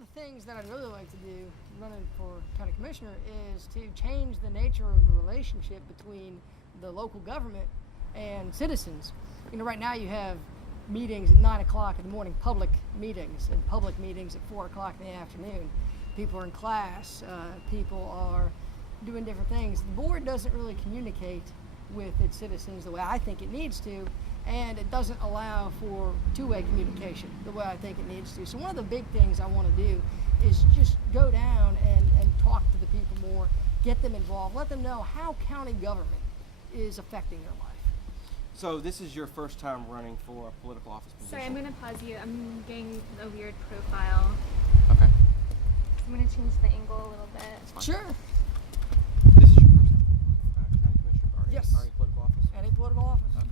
of the things that I'd really like to do running for county commissioner is to change the nature of the relationship between the local government and citizens. Right now you have meetings at 9 o'clock in the morning, public meetings, and public meetings at 4 o'clock in the afternoon. People are in class, people are doing different things. The board doesn't really communicate with its citizens the way I think it needs to, and it doesn't allow for two-way communication the way I think it needs to. So one of the big things I want to do is just go down and talk to the people more, get them involved, let them know how county government is affecting their life. So this is your first time running for a political office position? Sorry, I'm going to pause you. I'm getting a weird profile. Okay. I'm going to change the angle a little bit. Sure. This is your first time county commissioner? Or Yes. Any political office? Any political office. Okay.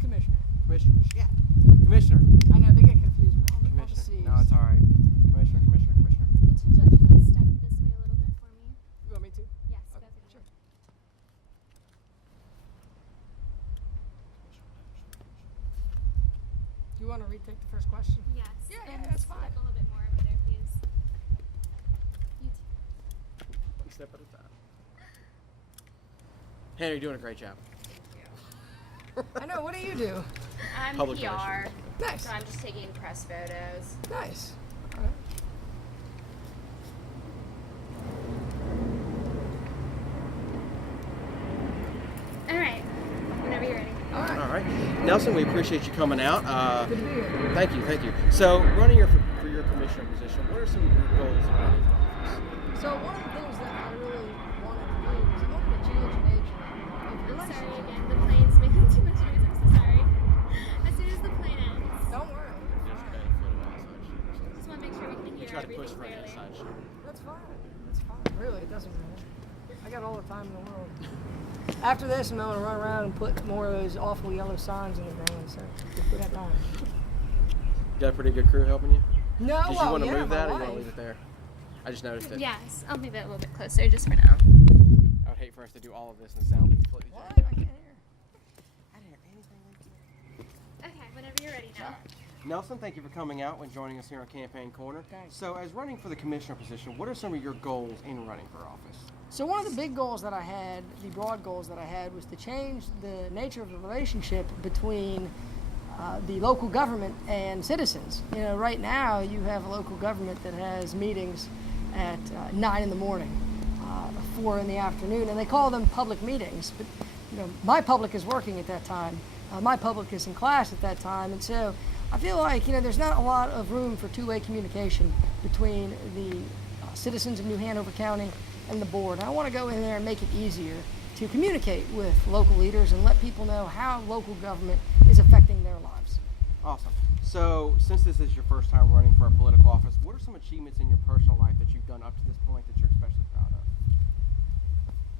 Commissioner. Commissioner. Yeah. Commissioner. I know, they get confused with all the Commissioner. C's. No, it's all right. Commissioner. Can you just one step this way a little bit for me? You want me to? Yes, Okay, that's sure. Do you want to retake the first question? Yes. Yeah, and that's speak fine. up a little bit more over there, please. You One step at a time. Hannah, you're doing a great job. I know, what do you do? I'm Public PR, relations. Nice. so I'm just taking press photos. Nice. All right. All right. Whenever you're ready. All right. All right. Nelson, we appreciate you coming out. Good to be here. Thank you. So, running for your commissioner position, what are some of your goals in running for office? So one of the things that I really wanted to do is I wanted to change the nature of I'm relationship. sorry again. The plane's making too much noise. I'm so sorry. As soon as the plane ends. Don't worry. Just want to make sure we can We hear try to push everything for it clearly. and such. That's fine. That's fine. Really, it doesn't matter. I got all the time in the world. After this, I'm going to run around and put more of those awful yellow signs in the ground, so we got time. Got a pretty good crew helping you? No, Did you well, want to yeah, move my that or you wife. want to leave it there? I just noticed it. Yes, I'll move it a little bit closer just for now. I would hate for us to do all of this and the sound be completely What? jammed I up. can't hear. I didn't hear anything. Okay, whenever you're ready now. Nelson, thank you for coming out and joining us here on Campaign Corner. Thanks. So, as running for the commissioner position, what are some of your goals in running for office? So one of the big goals that I had, the broad goals that I had, was to change the nature of the relationship between the local government and citizens. Right now you have a local government that has meetings at 9 in the morning, 4 in the afternoon, and they call them public meetings. But my public is working at that time. My public is in class at that time, and so I feel like there's not a lot of room for two-way communication between the citizens of New Hanover County and the board. And I want to go in there and make it easier to communicate with local leaders and let people know how local government is affecting their lives. Awesome. So, since this is your first time running for a political office, what are some achievements in your personal life that you've done up to this point that you're especially proud of?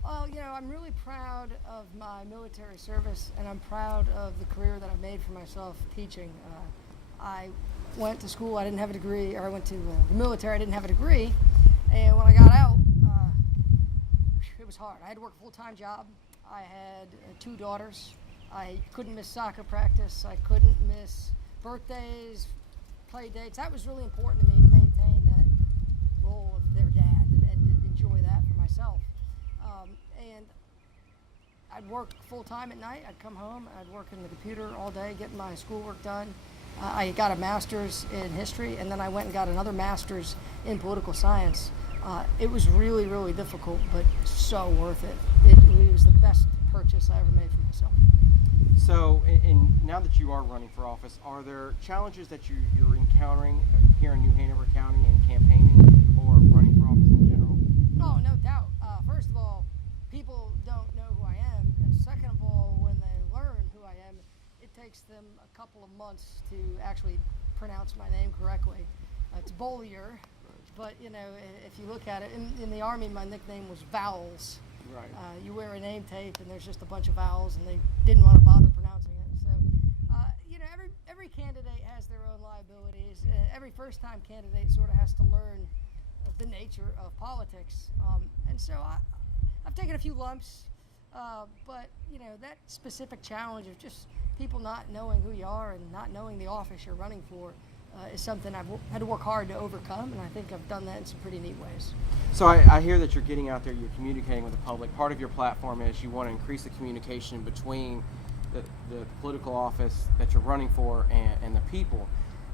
Well, I'm really proud of my military service, and I'm proud of the career that I've made for myself teaching. I went to school, I didn't have a degree, or I went to the military, I didn't have a degree, and when I got out, it was hard. I had to work a full-time job. I had 2 daughters. I couldn't miss soccer practice. I couldn't miss birthdays, play dates. That was really important to me, to maintain that role of their dad and to enjoy that for myself. And I'd work full-time at night. I'd come home. I'd work in the computer all day, getting my schoolwork done. I got a master's in history, and then I went and got another master's in political science. It was really, really difficult, but so worth it. It was the best purchase I ever made for myself. So, and now that you are running for office, are there challenges that you're encountering here in New Hanover County in campaigning or running for office in general? Oh, no doubt. First of all, people don't know who I am, and second of all, when they learn who I am, it takes them a couple of months to actually pronounce my name correctly. It's Beaulieu, but if you look at it, in the Army, my nickname was Vowels. Right. You wear a name tape, and there's just a bunch of vowels, and they didn't want to bother pronouncing it. So, every candidate has their own liabilities. Every first-time candidate sort of has to learn the nature of politics. And so I've taken a few lumps. But that specific challenge of just people not knowing who you are and not knowing the office you're running for is something I've had to work hard to overcome, and I think I've done that in some pretty neat ways. So I hear that you're getting out there, you're communicating with the public. Part of your platform is you want to increase the communication between the political office that you're running for and the people.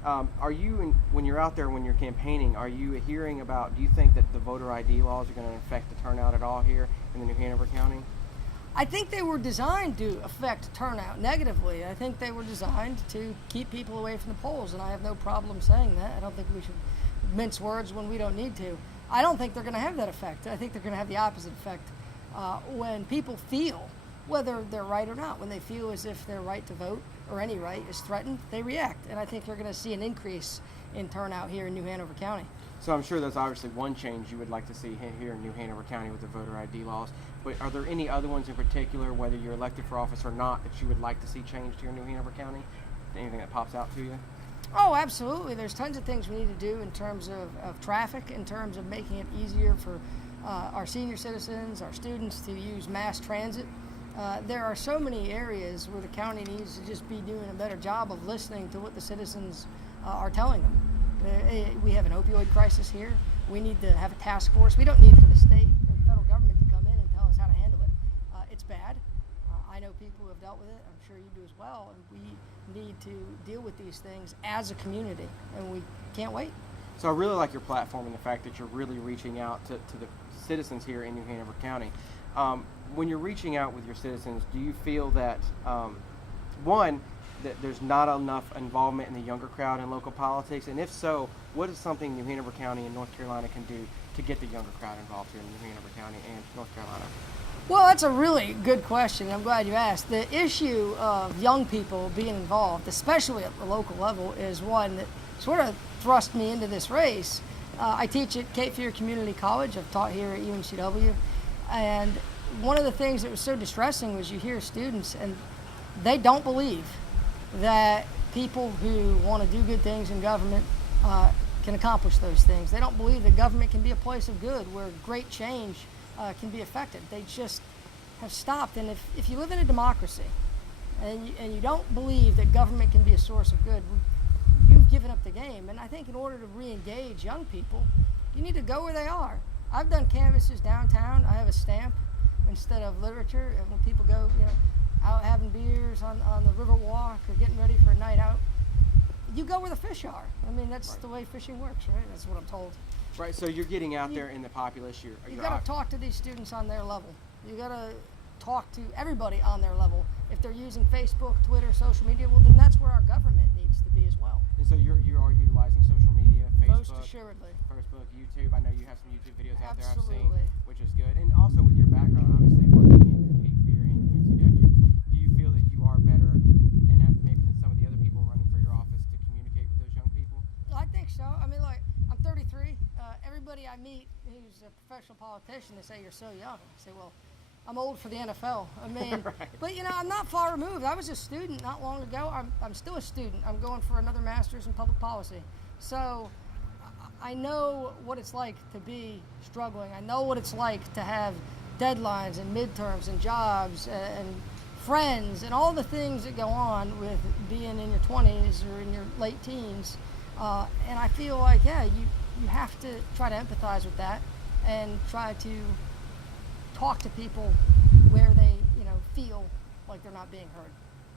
Are you, when you're out there, when you're campaigning, are you hearing about, do you think that the voter ID laws are going to affect the turnout at all here in the New Hanover County? I think they were designed to affect turnout negatively. I think they were designed to keep people away from the polls, and I have no problem saying that. I don't think we should mince words when we don't need to. I don't think they're going to have that effect. I think they're going to have the opposite effect. When people feel, whether they're right or not, when they feel as if their right to vote or any right is threatened, they react. And I think you're going to see an increase in turnout here in New Hanover County. So I'm sure there's obviously one change you would like to see here in New Hanover County with the voter ID laws. But are there any other ones in particular, whether you're elected for office or not, that you would like to see changed here in New Hanover County? Anything that pops out to you? Oh, absolutely. There's tons of things we need to do in terms of traffic, in terms of making it easier for our senior citizens, our students to use mass transit. There are so many areas where the county needs to just be doing a better job of listening to what the citizens are telling them. We have an opioid crisis here. We need to have a task force. We don't need for the state or the federal government to come in and tell us how to handle it. It's bad. I know people who have dealt with it. I'm sure you do as well. And we need to deal with these things as a community, and we can't wait. So I really like your platform and the fact that you're really reaching out to the citizens here in New Hanover County. When you're reaching out with your citizens, do you feel that, one, that there's not enough involvement in the younger crowd in local politics? And if so, what is something New Hanover County and North Carolina can do to get the younger crowd involved here in New Hanover County and North Carolina? Well, that's a really good question. I'm glad you asked. The issue of young people being involved, especially at the local level, is one that sort of thrust me into this race. I teach at Cape Fear Community College. I've taught here at UNCW. And one of the things that was so distressing was you hear students, and they don't believe that people who want to do good things in government can accomplish those things. They don't believe that government can be a place of good where great change can be effected. They just have stopped. And if you live in a democracy and you don't believe that government can be a source of good, you've given up the game. And I think in order to re-engage young people, you need to go where they are. I've done canvases downtown. I have a stamp instead of literature. And when people go, out having beers on the river walk or getting ready for a night out, you go where the fish are. I mean, that's Right. the way fishing works, right? That's what I'm told. Right, so you're getting out there in the populace. You got to talk to these students on their level. You got to talk to everybody on their level. If they're using Facebook, Twitter, social media, well, then that's where our government needs to be as well. And so you are utilizing social media, Most Facebook, assuredly. YouTube. I know you have some YouTube videos out there I've seen, Absolutely. which is good. And also with your background, obviously working in Cape Fear and UNCW, do you feel that you are better and maybe than some of the other people running for your office to communicate with those young people? I think so. I mean, like, I'm 33. Everybody I meet who's a professional politician, they say, you're so young. I say, well, I'm old for the NFL. I mean, Right. But I'm not far removed. I was a student not long ago. I'm still a student. I'm going for another master's in public policy. So I know what it's like to be struggling. I know what it's like to have deadlines and midterms and jobs and friends and all the things that go on with being in your 20s or in your late teens. And I feel like, you have to try to empathize with that and try to talk to people where they, feel like they're not being heard.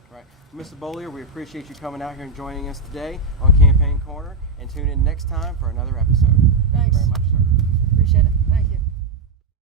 Right. Mr. Beaulieu, we appreciate you coming out here and joining us today on Campaign Corner, and tune in next time for another episode. Thanks. Thank you very much, sir. Appreciate it. Thank you.